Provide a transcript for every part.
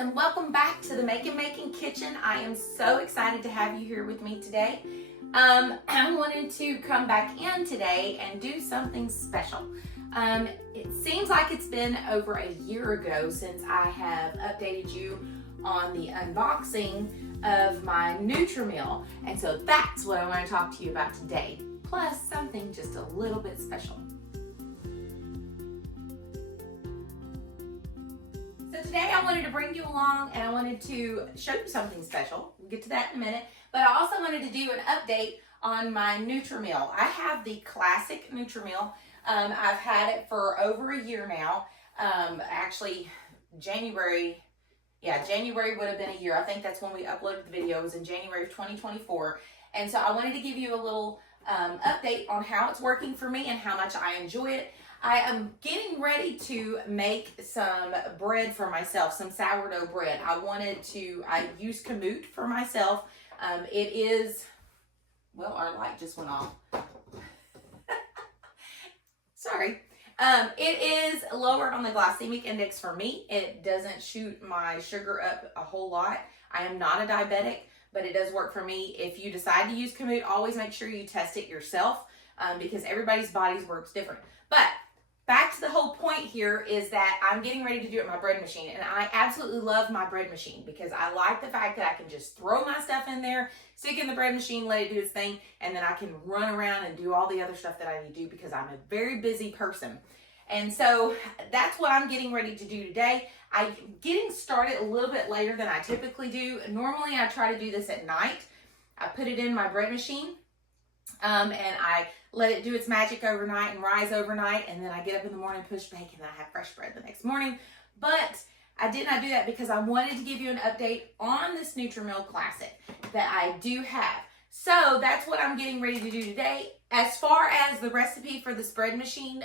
and welcome back to the Making Kitchen. I am so excited to have you here with me today. I wanted to come back in today and do something special. It seems like it's been over a year ago since I have updated you on the unboxing of my NutriMill, and so that's what I want to talk to you about today, plus something just a little bit special. So today I wanted to bring you along and I wanted to show you something special. We'll get to that in a minute. But I also wanted to do an update on my NutriMill. I have the classic NutriMill. I've had it for over a year now. Actually, January would have been a year. I think that's when we uploaded the video. It was in January of 2024. And so I wanted to give you a little update on how it's working for me and how much I enjoy it. I am getting ready to make some bread for myself, some sourdough bread. I use kamut for myself. It is, well, our light just went off. Sorry. It is lower on the glycemic index for me. It doesn't shoot my sugar up a whole lot. I am not a diabetic, but it does work for me. If you decide to use kamut, always make sure you test it yourself because everybody's bodies works different. But back to the whole point here is that I'm getting ready to do it in my bread machine, and I absolutely love my bread machine because I like the fact that I can just throw my stuff in there, stick it in the bread machine, let it do its thing, and then I can run around and do all the other stuff that I need to do because I'm a very busy person. And so that's what I'm getting ready to do today. I'm getting started a little bit later than I typically do. Normally I try to do this at night. I put it in my bread machine and I let it do its magic overnight and rise overnight, and then I get up in the morning, push bake, and I have fresh bread the next morning. But I did not do that because I wanted to give you an update on this NutriMill Classic that I do have. So that's what I'm getting ready to do today. As far as the recipe for this bread machine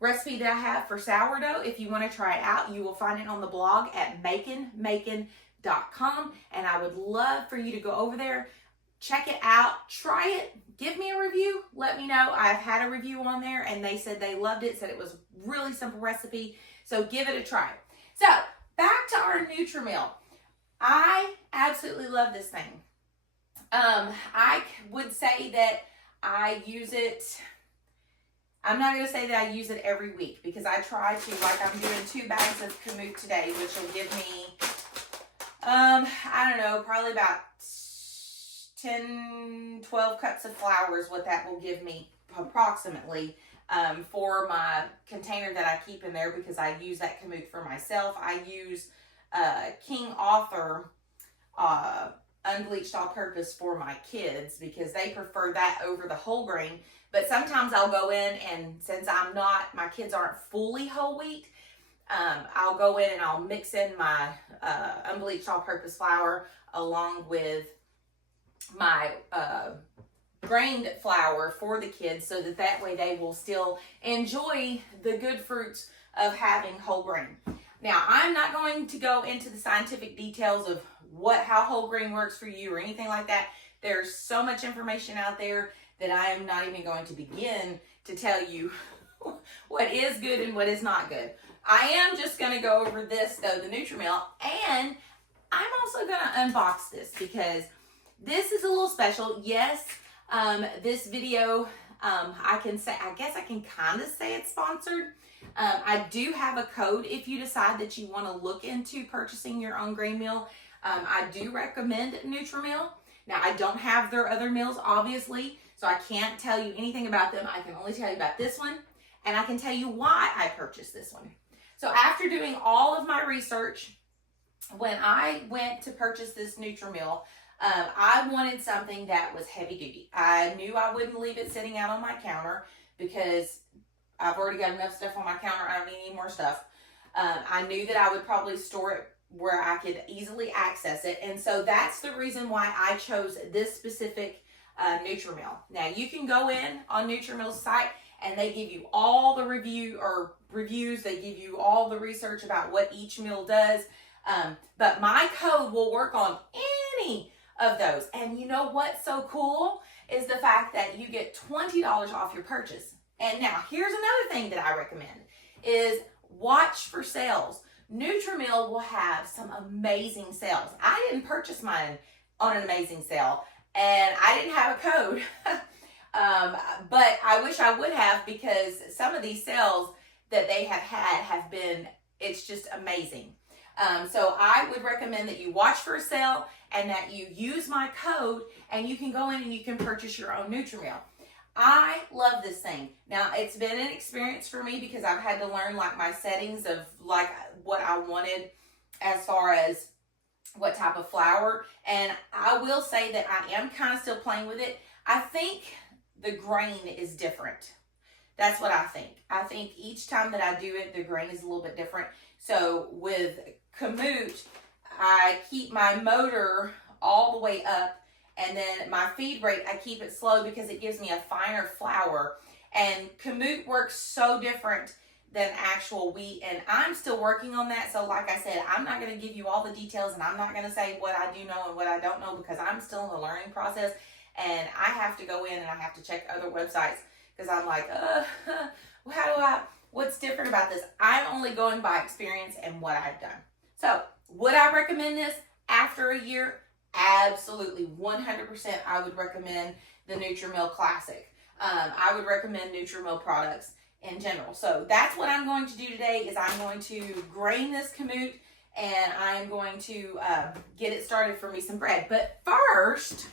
recipe that I have for sourdough, if you want to try it out, you will find it on the blog at makinmaking.com, and I would love for you to go over there, check it out, try it, give me a review, let me know. I've had a review on there and they said they loved it, said it was a really simple recipe, so give it a try. So back to our NutriMill. I absolutely love this thing. I would say that I use it, I'm not going to say that I use it every week because I try to, like I'm doing 2 bags of kamut today, which will give me, I don't know, probably about 10, 12 cups of flour is what that will give me approximately for my container that I keep in there because I use that kamut for myself. I use King Author unbleached all-purpose for my kids because they prefer that over the whole grain. But sometimes I'll go in, and since my kids aren't fully whole wheat, I'll go in and I'll mix in my unbleached all-purpose flour along with my grained flour for the kids so that way they will still enjoy the good fruits of having whole grain. Now, I'm not going to go into the scientific details of how whole grain works for you or anything like that. There's so much information out there that I am not even going to begin to tell you what is good and what is not good. I am just going to go over this, though, the NutriMill, and I'm also going to unbox this because this is a little special. Yes, this video, I guess I can kind of say it's sponsored. I do have a code if you decide that you want to look into purchasing your own grain mill. I do recommend NutriMill. Now, I don't have their other mills, obviously, so I can't tell you anything about them. I can only tell you about this one, and I can tell you why I purchased this one. So after doing all of my research, when I went to purchase this NutriMill, I wanted something that was heavy duty. I knew I wouldn't leave it sitting out on my counter because I've already got enough stuff on my counter. I don't need any more stuff. I knew that I would probably store it where I could easily access it. And so that's the reason why I chose this specific NutriMill. Now you can go in on NutriMill's site and they give you all the reviews. They give you all the research about what each mill does. But my code will work on any of those. And you know what's so cool is the fact that you get $20 off your purchase. And now here's another thing that I recommend is watch for sales. NutriMill will have some amazing sales. I didn't purchase mine on an amazing sale, and I didn't have a code. But I wish I would have, because some of these sales that they have been, it's just amazing. So I would recommend that you watch for a sale and that you use my code, and you can go in and you can purchase your own NutriMill. I love this thing. Now, it's been an experience for me because I've had to learn like my settings of like what I wanted as far as what type of flour. And I will say that I am kind of still playing with it. I think the grain is different. That's what I think. I think each time that I do it, the grain is a little bit different. So with Kamut, I keep my motor all the way up, and then my feed rate, I keep it slow because it gives me a finer flour. And Kamut works so different than actual wheat, and I'm still working on that. So like I said, I'm not going to give you all the details, and I'm not going to say what I do know and what I don't know, because I'm still in the learning process, and I have to go in and I have to check other websites, because I'm like, what's different about this? I'm only going by experience and what I've done. So would I recommend this after a year? Absolutely, 100%. I would recommend the NutriMill Classic. I would recommend NutriMill products in general. So that's what I'm going to do today, is I'm going to grain this Kamut, and I'm going to get it started for me some bread. But first,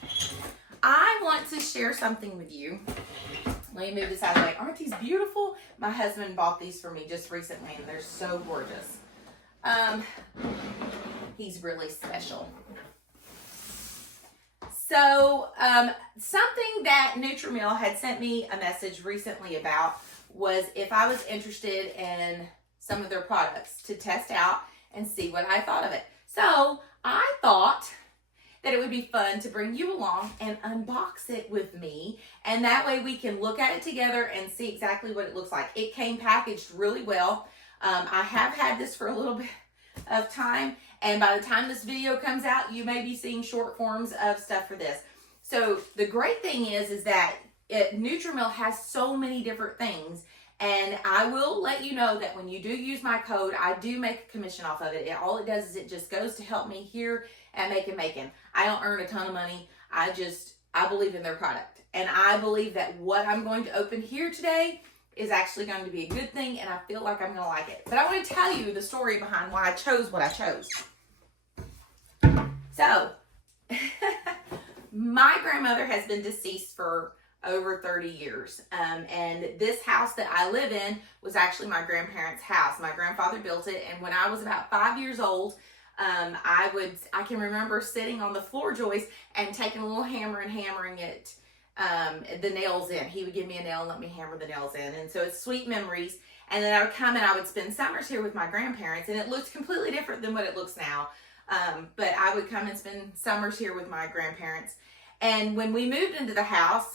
I want to share something with you. Let me move this out of the way. Aren't these beautiful? My husband bought these for me just recently, and they're so gorgeous. He's really special. So, something that NutriMill had sent me a message recently about was if I was interested in some of their products to test out and see what I thought of it. So, I thought that it would be fun to bring you along and unbox it with me, and that way we can look at it together and see exactly what it looks like. It came packaged really well. I have had this for a little bit of time, and by the time this video comes out, you may be seeing short forms of stuff for this. So the great thing is that NutriMill has so many different things, and I will let you know that when you do use my code, I do make a commission off of it. All it does is it just goes to help me here at Making. I don't earn a ton of money. I believe in their product, and I believe that what I'm going to open here today is actually going to be a good thing, and I feel like I'm going to like it. But I want to tell you the story behind why I chose what I chose. So, my grandmother has been deceased for over 30 years. And this house that I live in was actually my grandparents' house. My grandfather built it, and when I was about 5 years old, I can remember sitting on the floor joist and taking a little hammer and hammering it, the nails in. He would give me a nail and let me hammer the nails in. And so it's sweet memories. And then I would come and I would spend summers here with my grandparents, and it looked completely different than what it looks now. But I would come and spend summers here with my grandparents. And when we moved into the house,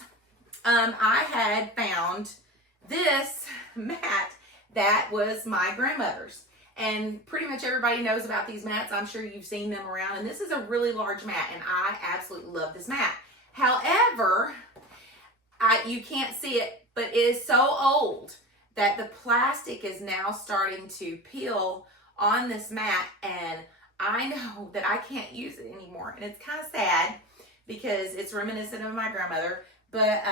I had found this mat that was my grandmother's. And pretty much everybody knows about these mats. I'm sure you've seen them around. And this is a really large mat, and I absolutely love this mat. However, you can't see it, but it is so old that the plastic is now starting to peel on this mat, and I know that I can't use it anymore. And it's kind of sad because it's reminiscent of my grandmother, but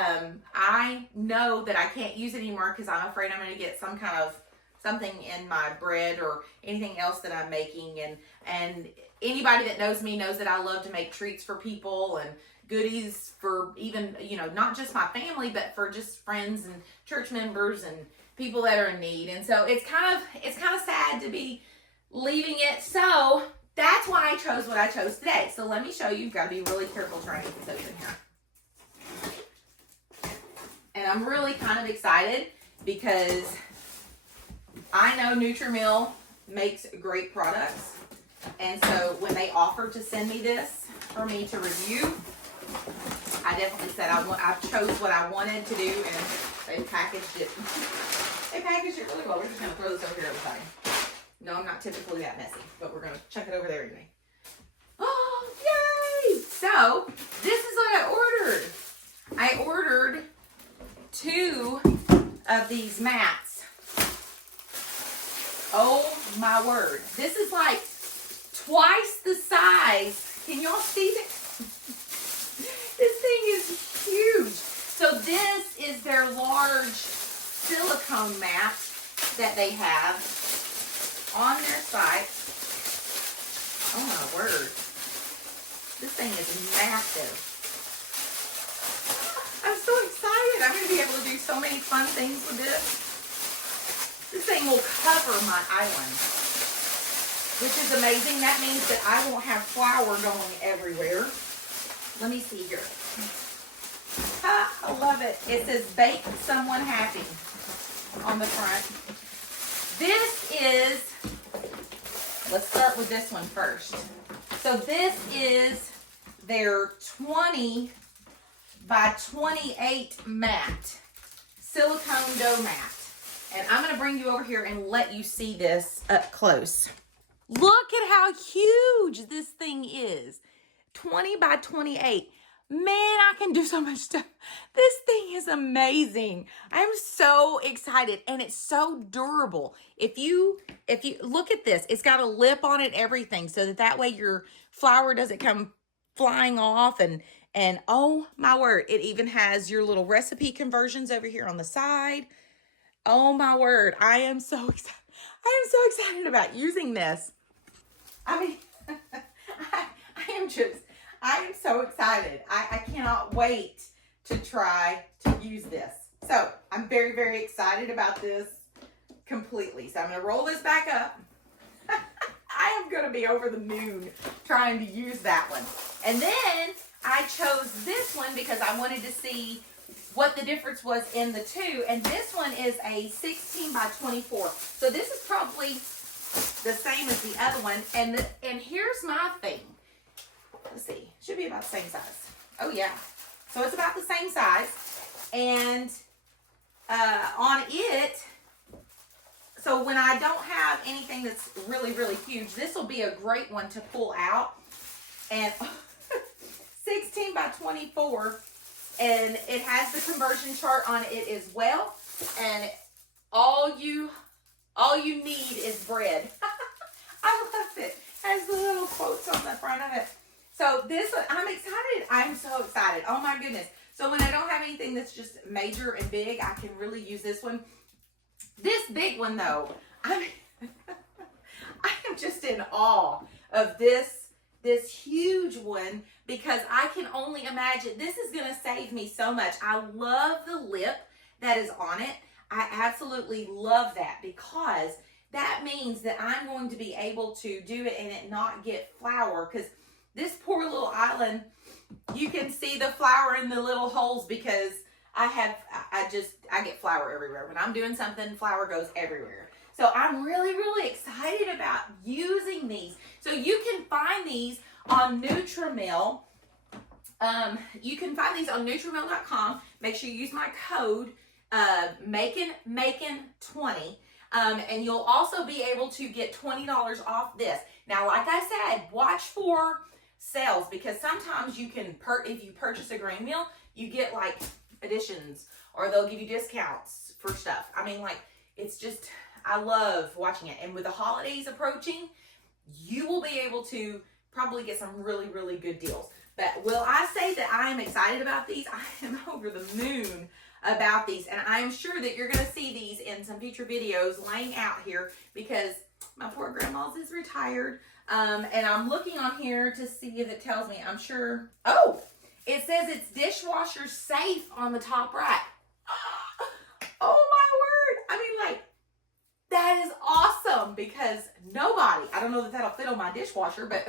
I know that I can't use it anymore because I'm afraid I'm going to get something in my bread or anything else that I'm making. And anybody that knows me knows that I love to make treats for people and goodies for even, not just my family, but for just friends and church members and people that are in need. And so it's kind of sad to be leaving it. So that's why I chose what I chose today. So let me show you. You've got to be really careful trying to get this open here. And I'm really kind of excited because I know NutriMill makes great products. And so when they offered to send me this for me to review, I definitely said I chose what I wanted to do, and they packaged it. They packaged it really well. We're just going to throw this over here at the side. No, I'm not typically that messy, but we're going to chuck it over there anyway. Oh, yay! So, this is what I ordered. I ordered 2 of these mats. Oh my word. This is like twice the size. Can y'all see that? This thing is huge. So this is their large silicone mat that they have on their site. Oh my word. This thing is massive. I'm so excited. I'm going to be able to do so many fun things with this. This thing will cover my island, which is amazing. That means that I won't have flour going everywhere. Let me see here. I love it. It says bake someone happy on the front. This is, let's start with this one first. So this is their 20 by 28 mat, silicone dough mat. And I'm going to bring you over here and let you see this up close. Look at how huge this thing is. 20 by 28. Man, I can do so much stuff. This thing is amazing. I'm so excited, and it's so durable. If you look at this, it's got a lip on it, everything, so that way your flour doesn't come flying off. And oh my word, it even has your little recipe conversions over here on the side. Oh my word, I am so excited. I am so excited about using this. I mean, I am so excited. I cannot wait to try to use this. So I'm very, very excited about this completely. So I'm going to roll this back up. I am going to be over the moon trying to use that one. And then I chose this one because I wanted to see what the difference was in the two. And this one is a 16 by 24. So this is probably the same as the other one. And here's my thing. Let's see. Should be about the same size. Oh, yeah. So it's about the same size. And on it, so when I don't have anything that's really, really huge, this will be a great one to pull out. And 16 by 24. And it has the conversion chart on it as well. And all you need is bread. I love it. It has the little quotes on the front of it. So this one, I'm excited. I'm so excited. Oh my goodness. So when I don't have anything that's just major and big, I can really use this one. This big one though, I am just in awe of this huge one because I can only imagine this is going to save me so much. I love the lip that is on it. I absolutely love that because that means that I'm going to be able to do it and it not get flour, because this poor little island, you can see the flour in the little holes because I get flour everywhere. When I'm doing something, flour goes everywhere. So I'm really, really excited about using these. So you can find these on NutriMill. You can find these on NutriMill.com. Make sure you use my code MAKIN20. And you'll also be able to get $20 off this. Now, like I said, watch for sales, because sometimes you can, if you purchase a grain meal, you get like additions, or they'll give you discounts for stuff. I mean, like, it's just, I love watching it. And with the holidays approaching, you will be able to probably get some really, really good deals. But will I say that I am excited about these? I am over the moon about these, and I'm sure that you're going to see these in some future videos laying out here, because my poor grandma's is retired. And I'm looking on here to see if it tells me. I'm sure. Oh, it says it's dishwasher safe on the top right. Oh my word. I mean, like, that is awesome, because nobody, I don't know that that'll fit on my dishwasher, but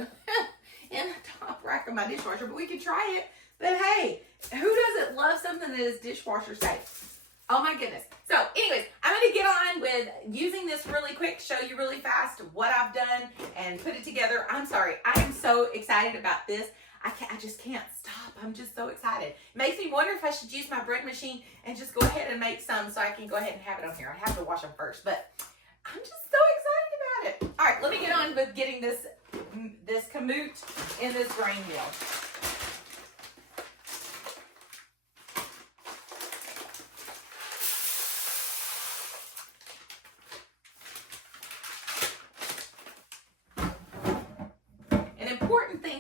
in the top rack of my dishwasher, but we can try it. But hey, who doesn't love something that is dishwasher safe? Oh my goodness. So anyways, I'm going to get on with using this really quick, show you really fast what I've done and put it together. I'm sorry. I am so excited about this. I just can't stop. I'm just so excited. It makes me wonder if I should use my bread machine and just go ahead and make some so I can go ahead and have it on here. I have to wash them first, but I'm just so excited about it. All right, let me get on with getting this kamut in this grain meal.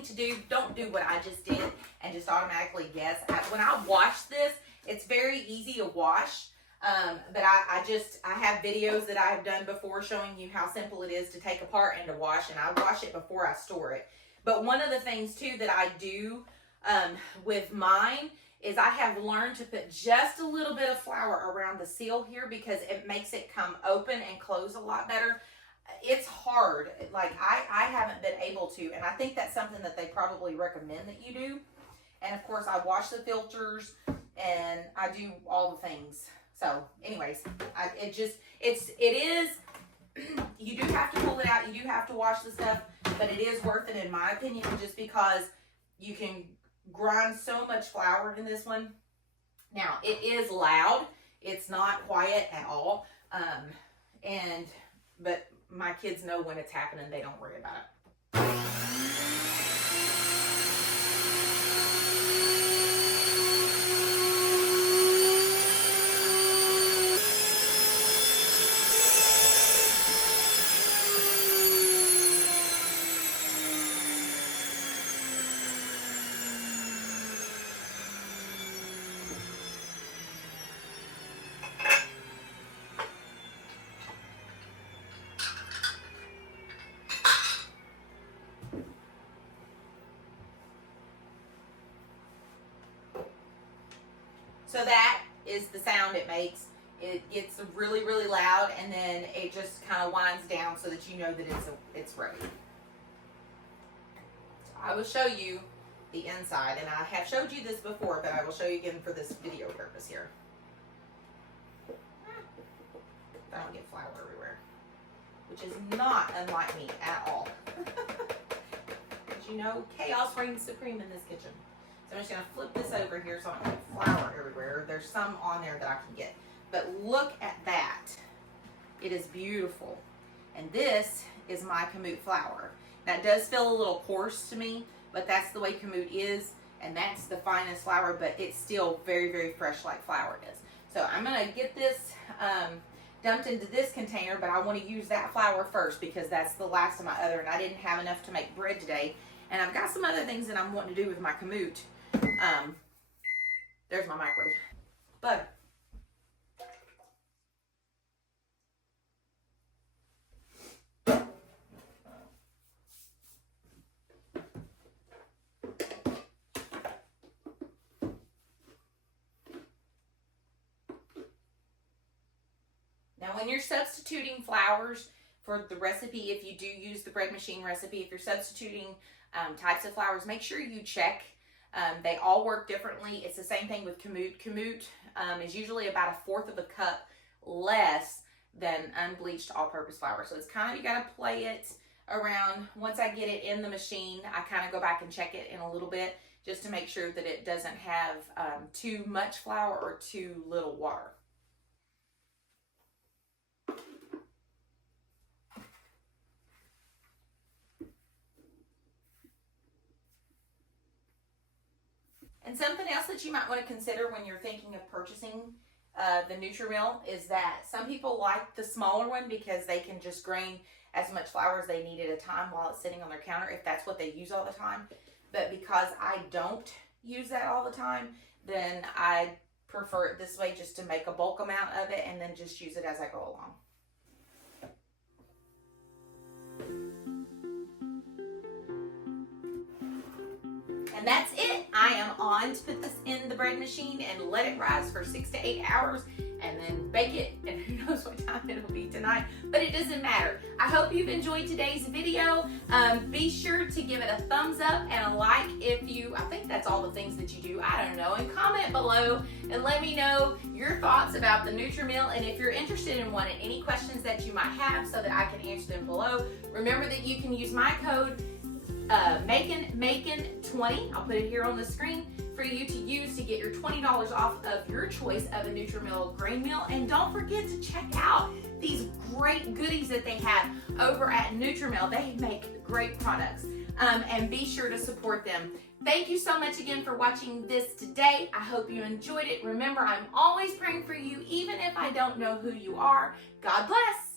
thing to do, don't do what I just did and just automatically guess. When I wash this, it's very easy to wash. But I have videos that I've done before showing you how simple it is to take apart and to wash, and I wash it before I store it. But one of the things too that I do with mine is I have learned to put just a little bit of flour around the seal here because it makes it come open and close a lot better. It's hard. Like I haven't been able to, and I think that's something that they probably recommend that you do. And of course I wash the filters and I do all the things. So anyways, it is, you do have to pull it out. You do have to wash the stuff, but it is worth it in my opinion, just because you can grind so much flour in this one. Now it is loud. It's not quiet at all. But my kids know when it's happening. They don't worry about it. So that is the sound it makes. It gets really, really loud, and then it just kind of winds down so that you know that it's ready. So I will show you the inside, and I have showed you this before, but I will show you again for this video purpose here. I don't get flour everywhere, which is not unlike me at all. As you know, chaos reigns supreme in this kitchen. So I'm just going to flip this over here so I don't get flour everywhere. There's some on there that I can get. But look at that. It is beautiful. And this is my kamut flour. Now it does feel a little coarse to me, but that's the way kamut is. And that's the finest flour, but it's still very, very fresh like flour is. So I'm going to get this dumped into this container, but I want to use that flour first because that's the last of my other, and I didn't have enough to make bread today. And I've got some other things that I'm wanting to do with my kamut. There's my microwave. Butter. Now when you're substituting flours for the recipe, if you do use the bread machine recipe, if you're substituting types of flours, make sure you check. They all work differently. It's the same thing with kamut. Kamut is usually about 1/4 of a cup less than unbleached all-purpose flour. So it's kind of, you got to play it around. Once I get it in the machine, I kind of go back and check it in a little bit just to make sure that it doesn't have too much flour or too little water. And something else that you might want to consider when you're thinking of purchasing the NutriMill is that some people like the smaller one because they can just grain as much flour as they need at a time while it's sitting on their counter, if that's what they use all the time. But because I don't use that all the time, then I prefer it this way, just to make a bulk amount of it and then just use it as I go along. And that's it. I am on to put this in the bread machine and let it rise for 6 to 8 hours and then bake it, and who knows what time it'll be tonight, but it doesn't matter. I hope you've enjoyed today's video. Be sure to give it a thumbs up and a like if you, I think that's all the things that you do, I don't know, and comment below and let me know your thoughts about the NutriMill, and if you're interested in one and any questions that you might have so that I can answer them below. Remember that you can use my code Makin20, I'll put it here on the screen for you to use to get your $20 off of your choice of a NutriMill grain meal. And don't forget to check out these great goodies that they have over at NutriMill. They make great products, and be sure to support them. Thank you so much again for watching this today. I hope you enjoyed it. Remember, I'm always praying for you, even if I don't know who you are. God bless.